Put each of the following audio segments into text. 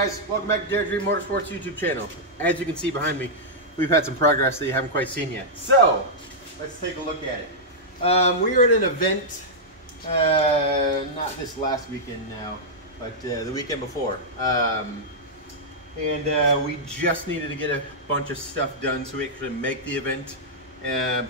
guys, welcome back to Dare Dream Motorsports YouTube channel. As you can see behind me, we've had some progress that you haven't quite seen yet. So, let's take a look at it. We were at an event, not this last weekend now, but the weekend before. We just needed to get a bunch of stuff done so we could make the event.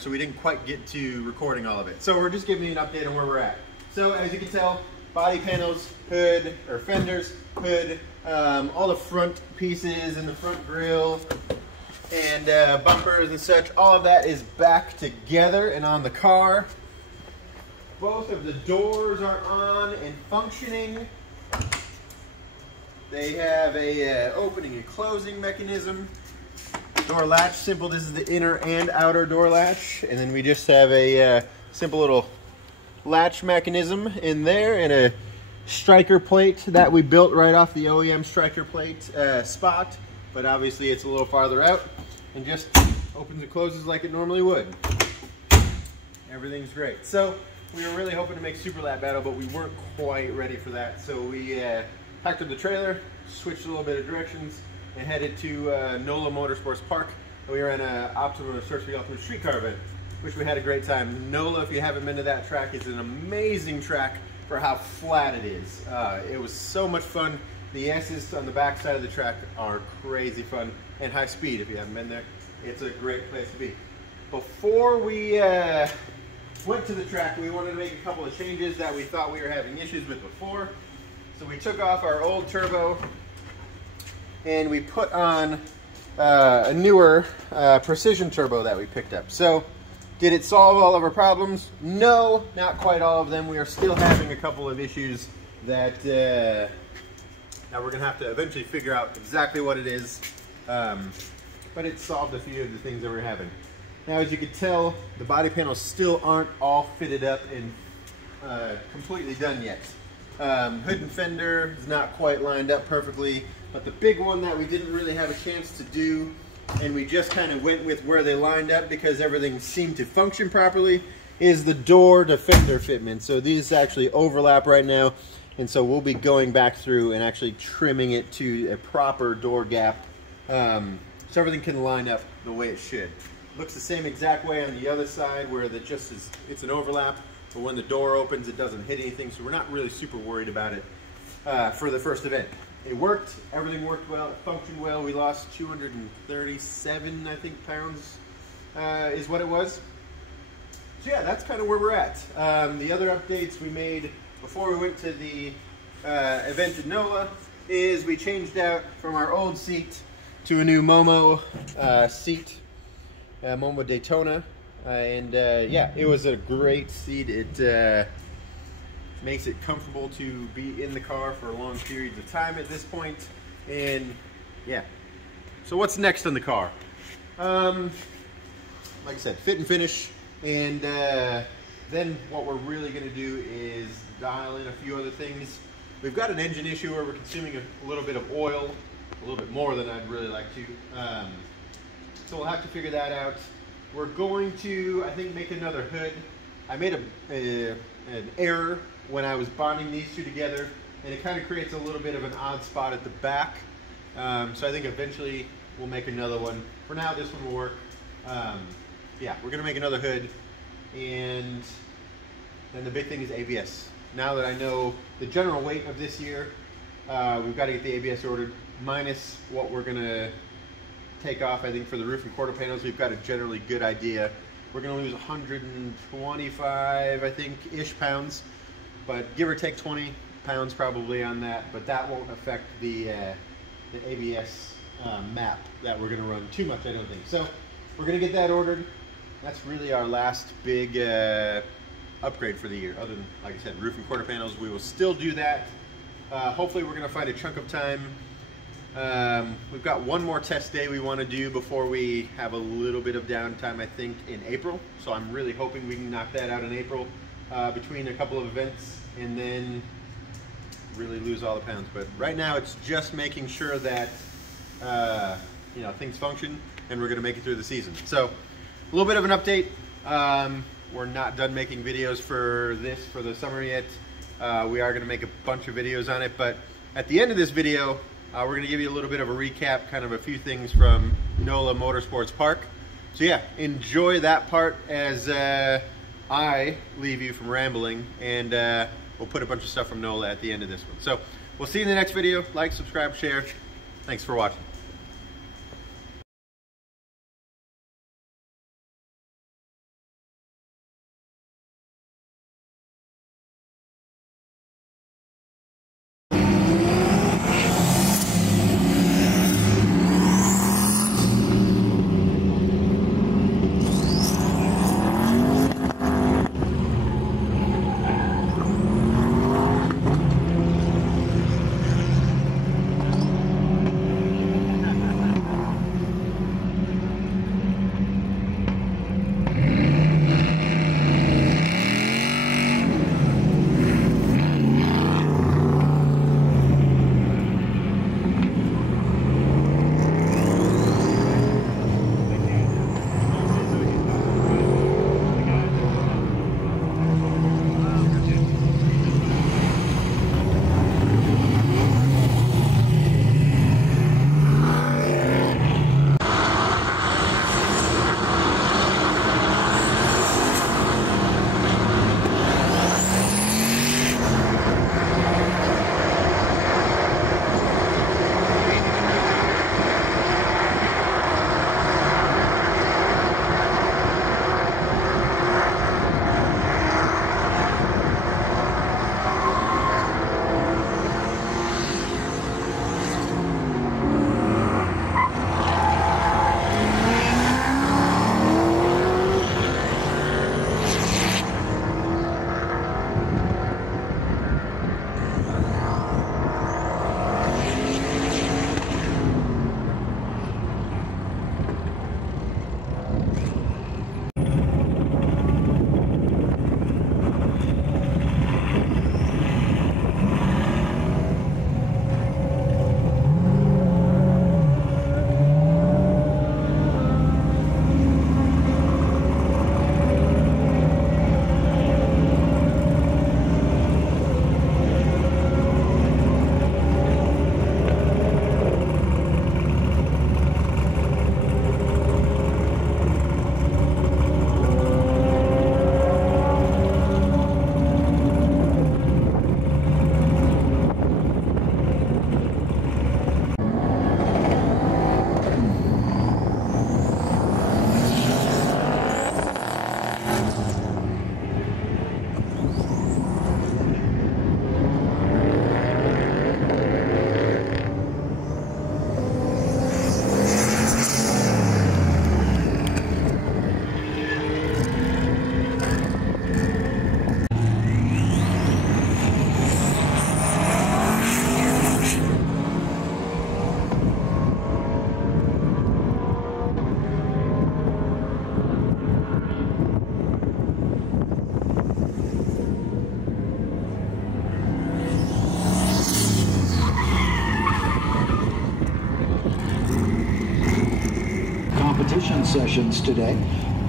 So we didn't quite get to recording all of it. So we're just giving you an update on where we're at. So as you can tell, body panels, hood, or fenders, hood, all the front pieces and the front grille and bumpers and such, all of that is back together and on the car. Both of the doors are on and functioning. They have a opening and closing mechanism. Door latch, simple. This is the inner and outer door latch. And then we just have a simple little latch mechanism in there and a striker plate that we built right off the OEM striker plate spot. But obviously it's a little farther out and just opens and closes like it normally would. Everything's great. So we were really hoping to make Super Lap Battle, but we weren't quite ready for that. So we packed up the trailer, switched a little bit of directions, and headed to NOLA Motorsports Park. We were in an Optimum Search for the Ultimate Streetcar event, which we had a great time. NOLA, if you haven't been to that track, is an amazing track for how flat it is. It was so much fun. The S's on the back side of the track are crazy fun and high speed. If you haven't been there, it's a great place to be. Before we went to the track, we wanted to make a couple of changes that we thought we were having issues with before. So we took off our old turbo and we put on a newer precision turbo that we picked up. So did it solve all of our problems? No, not quite all of them. We are still having a couple of issues that we're going to have to eventually figure out exactly what it is. But it solved a few of the things that we're having. Now, as you can tell, the body panels still aren't all fitted up and completely done yet. Hood and fender is not quite lined up perfectly, but the big one that we didn't really have a chance to do, and we just kind of went with where they lined up because everything seemed to function properly, is the door to fender fitment. So these actually overlap right now, and so we'll be going back through and actually trimming it to a proper door gap, so everything can line up the way it should. Looks the same exact way on the other side where it's an overlap, but when the door opens it doesn't hit anything, so we're not really super worried about it for the first event. It worked, everything worked well, it functioned well. We lost 237, I think, pounds is what it was. So yeah, that's kind of where we're at. The other updates we made before we went to the event at NOLA is we changed out from our old seat to a new Momo seat, Momo Daytona. Yeah, it was a great seat. It makes it comfortable to be in the car for long periods of time at this point. And yeah, so what's next on the car? Like I said, fit and finish. And then what we're really going to do is dial in a few other things. We've got an engine issue where we're consuming a little bit of oil, a little bit more than I'd really like to. So we'll have to figure that out. We're going to, I think, make another hood. I made an error when I was bonding these two together, and it kind of creates a little bit of an odd spot at the back. So I think eventually we'll make another one. For now, this one will work. Yeah, we're gonna make another hood, and then the big thing is ABS. Now that I know the general weight of this year, we've got to get the ABS ordered, minus what we're gonna take off. I think for the roof and quarter panels, we've got a generally good idea. We're gonna lose 125, I think, ish pounds, but give or take 20 pounds probably on that. But that won't affect the ABS map that we're gonna run too much, I don't think. So we're gonna get that ordered. That's really our last big upgrade for the year. Other than, like I said, roof and quarter panels, we will still do that. Hopefully we're gonna find a chunk of time. We've got one more test day we want to do before we have a little bit of downtime, I think, in April. So I'm really hoping we can knock that out in April between a couple of events and then really lose all the pounds. But right now it's just making sure that you know, things function and we're going to make it through the season. So a little bit of an update. We're not done making videos for the summer yet. We are going to make a bunch of videos on it, but at the end of this video, We're going to give you a little bit of a recap, kind of a few things from NOLA Motorsports Park. So yeah, enjoy that part as I leave you from rambling, and we'll put a bunch of stuff from NOLA at the end of this one. So we'll see you in the next video. Like, subscribe, share. Thanks for watching. Sessions today.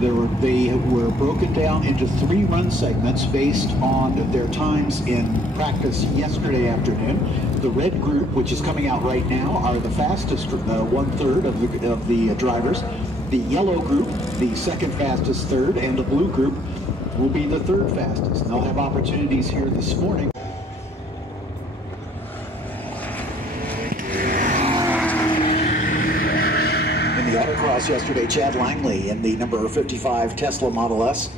They were broken down into 3 run segments based on their times in practice yesterday afternoon. The red group, which is coming out right now, are the fastest 1/3 of the drivers. The yellow group, the second fastest third, and the blue group will be the 3rd fastest. And they'll have opportunities here this morning. In the autocross yesterday, Chad Langley in the number 55 Tesla Model S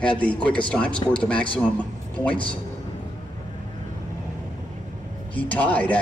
had the quickest time, scored the maximum points. He tied